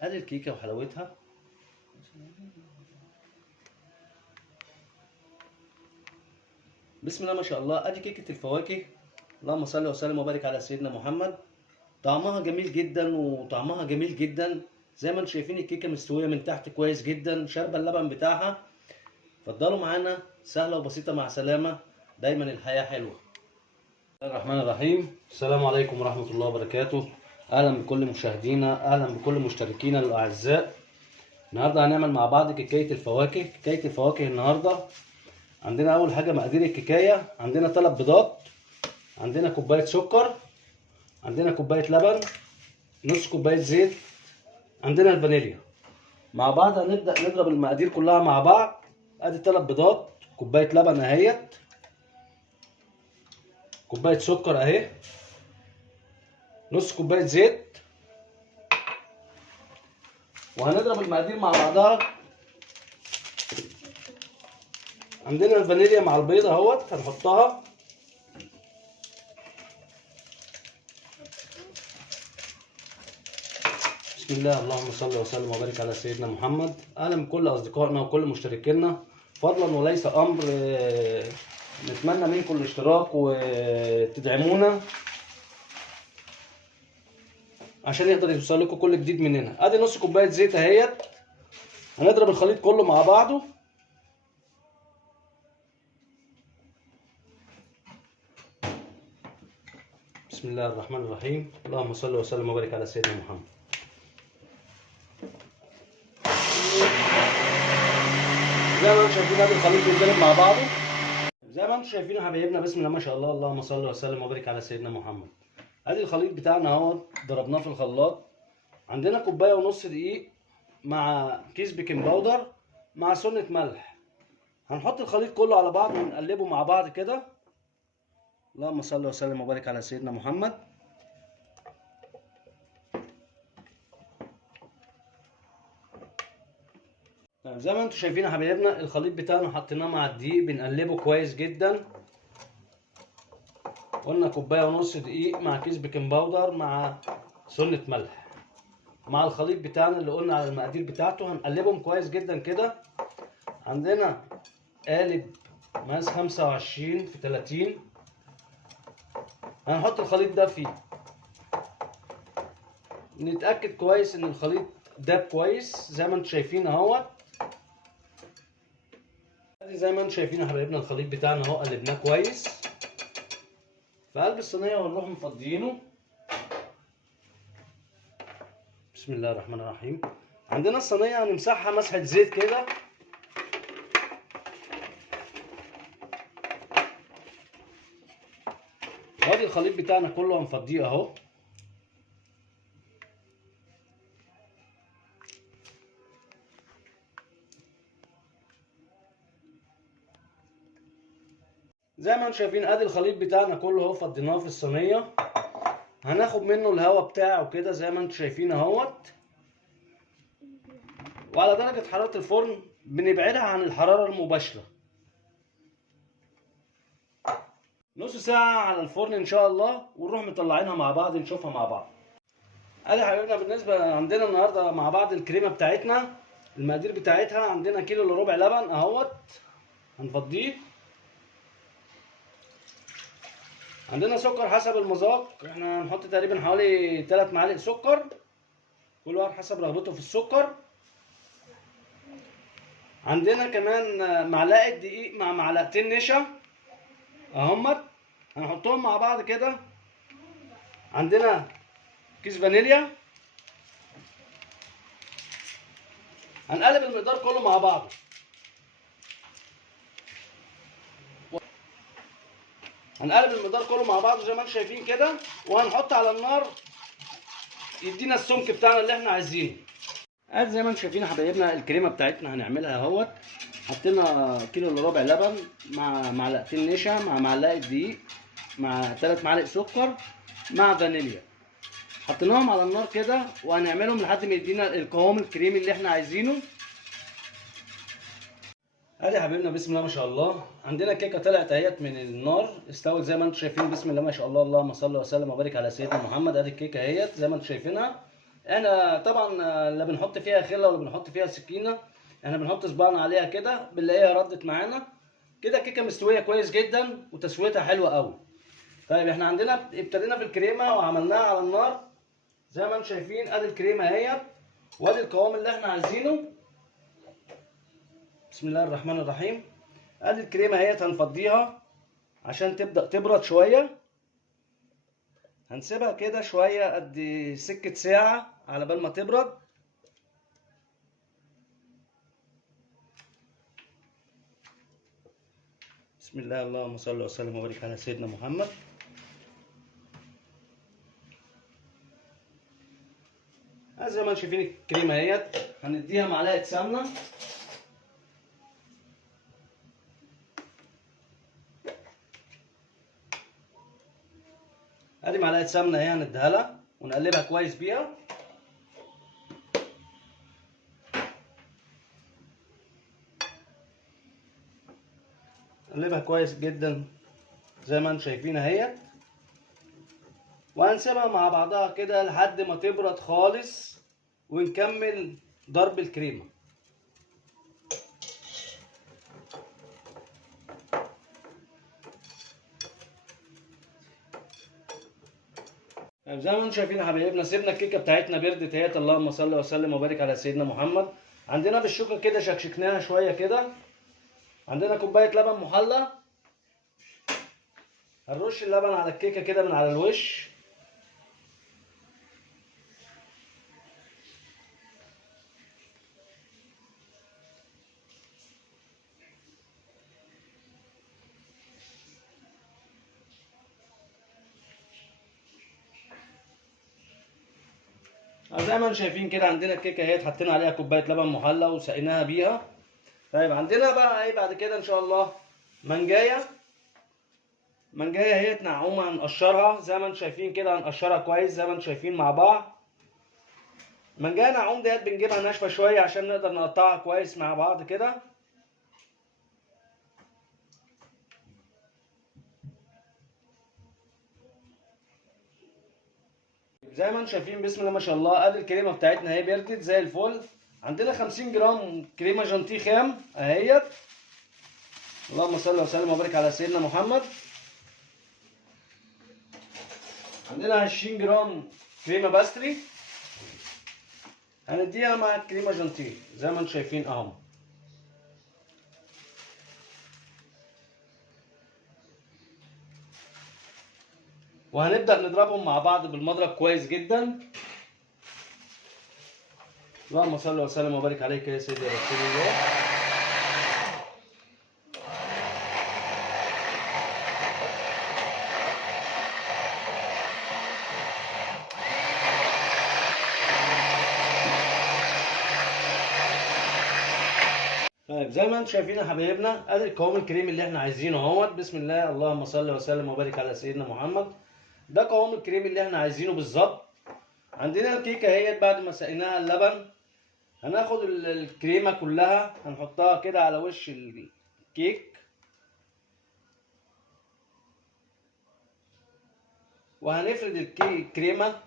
ادي الكيكه وحلاوتها. بسم الله ما شاء الله. ادي كيكه الفواكه. اللهم صل وسلم وبارك على سيدنا محمد. طعمها جميل جدا وطعمها جميل جدا. زي ما انتم شايفين الكيكه مستويه من تحت كويس جدا، شاربه اللبن بتاعها. اتفضلوا معانا، سهله وبسيطه مع سلامه. دايما الحياه حلوه. بسم الله الرحمن الرحيم. السلام عليكم ورحمه الله وبركاته. اهلا بكل مشاهدينا، اهلا بكل مشتركينا الاعزاء. النهارده هنعمل مع بعض كيكه الفواكه. كيكه الفواكه النهارده عندنا اول حاجه مقادير الكيكايه. عندنا 3 بيضات، عندنا كوبايه سكر، عندنا كوبايه لبن، نص كوبايه زيت، عندنا الفانيليا. مع بعض هنبدا نضرب المقادير كلها مع بعض. ادي 3 بيضات، كوبايه لبن اهيت، كوبايه سكر اهي، نص كوبايه زيت. وهنضرب المقادير مع بعضها. عندنا الفانيليا مع البيض اهوت هنحطها. بسم الله، اللهم صل وسلم وبارك على سيدنا محمد. اهلا بكل اصدقائنا وكل مشتركينا. فضلا وليس امر، نتمنى منكم الاشتراك وتدعمونا عشان يقدر يوصل لكم كل جديد مننا. ادي نص كوبايه زيت اهيت. هنضرب الخليط كله مع بعضه. بسم الله الرحمن الرحيم. اللهم صل وسلم وبارك على سيدنا محمد. زي ما انتم شايفين ادي الخليط بيتضرب مع بعضه. زي ما انتم شايفين يا حبايبنا، بسم الله ما شاء الله، اللهم صل وسلم وبارك على سيدنا محمد. ادي الخليط بتاعنا اهو ضربناه في الخلاط. عندنا كوبايه ونص دقيق مع كيس بيكنج باودر مع سنه ملح. هنحط الخليط كله على بعض ونقلبه مع بعض كده. اللهم صل وسلم وبارك على سيدنا محمد. طيب زي ما انتم شايفين يا حبايبنا الخليط بتاعنا حطيناه مع الدقيق، بنقلبه كويس جدا. قلنا كوبايه ونص دقيق مع كيس بيكنج باودر مع سنه ملح مع الخليط بتاعنا اللي قلنا على المقادير بتاعته. هنقلبهم كويس جدا كده. عندنا قالب مقاس 25 في 30. هنحط الخليط ده فيه. نتأكد كويس ان الخليط داب كويس زي ما انتم شايفين اهوت. زي ما انتم شايفين يا حبايبنا الخليط بتاعنا اهو قلبناه كويس في قلب الصينيه ونروح مفضيينه. بسم الله الرحمن الرحيم. عندنا الصينيه هنمسحها مسحه زيت كده. وادي الخليط بتاعنا كله هنفضيه اهو. زي ما انتم شايفين ادي الخليط بتاعنا كله اهو فضيناه في الصينيه. هناخد منه الهواء بتاعه كده زي ما انتم شايفين اهوت. وعلى درجه حراره الفرن بنبعدها عن الحراره المباشره نص ساعه على الفرن ان شاء الله، ونروح مطلعينها مع بعض نشوفها مع بعض. ادي يا حبايبنا بالنسبه عندنا النهارده مع بعض الكريمه بتاعتنا. المقادير بتاعتها عندنا كيلو الا ربع لبن اهوت هنفضيه. عندنا سكر حسب المذاق. احنا هنحط تقريبا حوالي 3 معالق سكر، كل واحد حسب رغبته في السكر. عندنا كمان معلقه دقيق مع معلقتين نشا اهمت هنحطهم مع بعض كده. عندنا كيس فانيليا. هنقلب المقدار كله مع بعضه. هنقلب المقدار كله مع بعضه زي ما انتم شايفين كده، وهنحط على النار يدينا السمك بتاعنا اللي احنا عايزينه. ادي زي ما انتم شايفين يا حبايبنا الكريمه بتاعتنا هنعملها اهوت. حطينا كيلو الا ربع لبن مع معلقتين نشا مع معلقه دقيق مع 3 معالق سكر مع فانيليا. حطيناهم على النار كده وهنعملهم لحد ما يدينا القوام الكريمي اللي احنا عايزينه. ادي يا حبايبنا بسم الله ما شاء الله عندنا كيكه طلعت اهيت من النار، استوت زي ما انتم شايفين. بسم الله ما شاء الله، اللهم صل وسلم وبارك على سيدنا محمد. ادي الكيكه اهيت زي ما انتم شايفينها. احنا طبعا لا بنحط فيها خله ولا بنحط فيها سكينه، احنا بنحط صباعنا عليها كده بنلاقيها ردت معانا كده. كيكه مستويه كويس جدا وتسويتها حلوه قوي. طيب احنا عندنا ابتدينا في الكريمه وعملناها على النار زي ما انتم شايفين. ادي الكريمه اهيت وادي القوام اللي احنا عايزينه. بسم الله الرحمن الرحيم. ادي الكريمه اهيت هنفضيها عشان تبدا تبرد شويه. هنسيبها كده شويه قد سكه ساعه على بال ما تبرد. بسم الله، اللهم صل وسلم وبارك على سيدنا محمد. زي ما انتم شايفين الكريمه اهيت هنديها معلقه سمنه. ادي معلقه سمنه اهي هنديها لها ونقلبها كويس بيها. نقلبها كويس جدا زي ما انتم شايفين اهيت، وهنسيبها مع بعضها كده لحد ما تبرد خالص ونكمل ضرب الكريمه. زي ما انتم شايفين يا حبايبنا سيبنا الكيكه بتاعتنا بردت اهيت. اللهم صل وسلم وبارك على سيدنا محمد. عندنا بالشوكه كده شكشكناها شويه كده. عندنا كوبايه لبن محلى. هنرش اللبن على الكيكه كده من على الوش. زي ما انتم شايفين كده عندنا الكيكه اهي حطينا عليها كوبايه لبن محلى وسقيناها بيها. طيب عندنا بقى ايه بعد كده ان شاء الله؟ منجايه اهي نعومه هنقشرها زي ما انتم شايفين كده. هنقشرها كويس زي ما انتم شايفين مع بعض. منجايه نعوم ديت بنجيبها ناشفه شويه عشان نقدر نقطعها كويس مع بعض كده. زي ما انتم شايفين بسم الله ما شاء الله ادي الكريمه بتاعتنا اهي بردت زي الفل. عندنا 50 جرام كريمه جانتيه خام اهيت. اللهم صل وسلم وبارك على سيدنا محمد. عندنا 20 جرام كريمه باستري هنديها مع الكريمه جانتيه زي ما انتم شايفين اهو. وهنبدأ نضربهم مع بعض بالمضرب كويس جدا. اللهم صل وسلم وبارك عليك يا سيدي رسول الله. طيب زي ما انتم شايفين يا حبايبنا ادي القوام الكريمي اللي احنا عايزينه اهوت. بسم الله، اللهم صل وسلم وبارك على سيدنا محمد. ده قوام الكريم اللي احنا عايزينه بالظبط. عندنا الكيكه اهيت بعد ما سقيناها اللبن هناخد الكريمه كلها هنحطها كده على وش الكيك وهنفرد الكريمه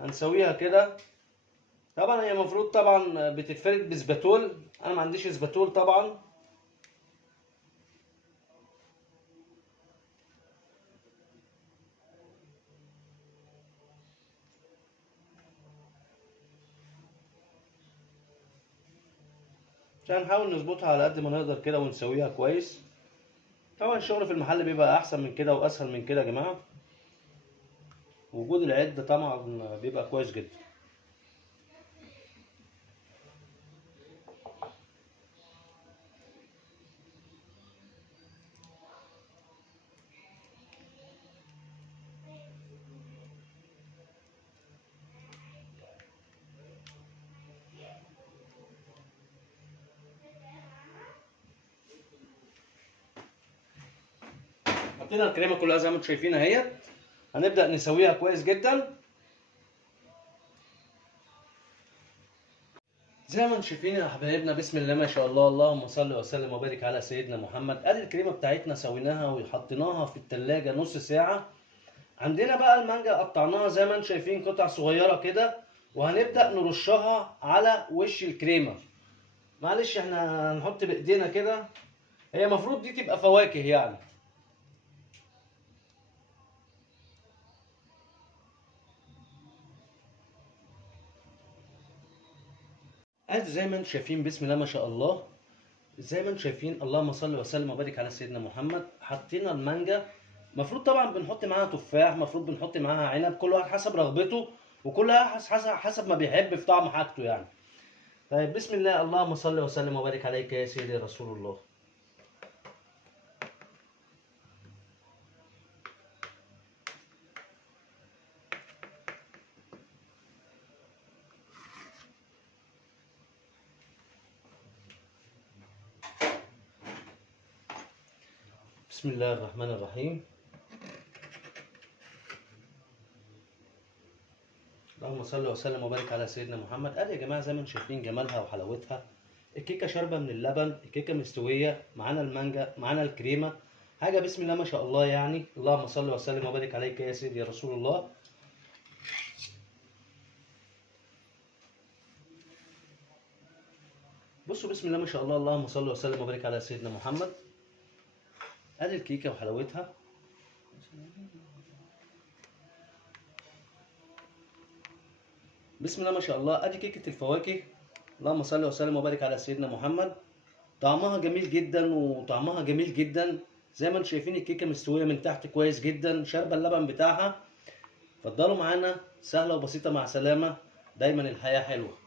هنسويها كده. طبعا هي المفروض طبعا بتتفرد بسباتول. انا ما عنديش سباتول طبعا. عشان نحاول نظبطها على قد ما نقدر كده ونسويها كويس. طبعا الشغل في المحل بيبقى احسن من كده واسهل من كده يا جماعه. وجود العده طبعا بيبقى كويس جدا. حطينا الكريمه كلها زي ما انتم شايفين اهيت. هنبدا نسويها كويس جدا زي ما انتم شايفين يا حبايبنا. بسم الله ما شاء الله، اللهم صل وسلم وبارك على سيدنا محمد. ادي الكريمه بتاعتنا سويناها وحطيناها في التلاجة نص ساعه عندنا بقى المانجا قطعناها زي ما انتم شايفين قطع صغيره كده، وهنبدا نرشها على وش الكريمه. معلش احنا هنحط بايدينا كده، هي المفروض دي تبقى فواكه يعني. ادي زي ما انتم شايفين بسم الله ما شاء الله، زي ما انتم شايفين اللهم صل وسلم وبارك على سيدنا محمد. حطينا المانجا، المفروض طبعا بنحط معاها تفاح، المفروض بنحط معاها عنب، كل واحد حسب رغبته، وكل واحد حسب ما بيحب في طعم حاجته يعني. طيب بسم الله، اللهم صل وسلم وبارك عليك يا سيدي رسول الله. بسم الله الرحمن الرحيم. اللهم صل وسلم وبارك على سيدنا محمد. ادي يا جماعه زي ما انتم شايفين جمالها وحلاوتها، الكيكه شاربه من اللبن، الكيكه مستويه، معانا المانجا، معانا الكريمه، حاجه بسم الله ما شاء الله يعني. اللهم صل وسلم وبارك عليك يا سيدي يا رسول الله. بصوا بسم الله ما شاء الله، اللهم صل وسلم وبارك على سيدنا محمد. ادي الكيكه وحلاوتها. بسم الله ما شاء الله، ادي كيكه الفواكه. اللهم صل وسلم وبارك على سيدنا محمد. طعمها جميل جدا وطعمها جميل جدا، زي ما انتم شايفين الكيكه مستويه من تحت كويس جدا، شاربه اللبن بتاعها. اتفضلوا معانا، سهله وبسيطه، مع سلامه. دايما الحياه حلوه.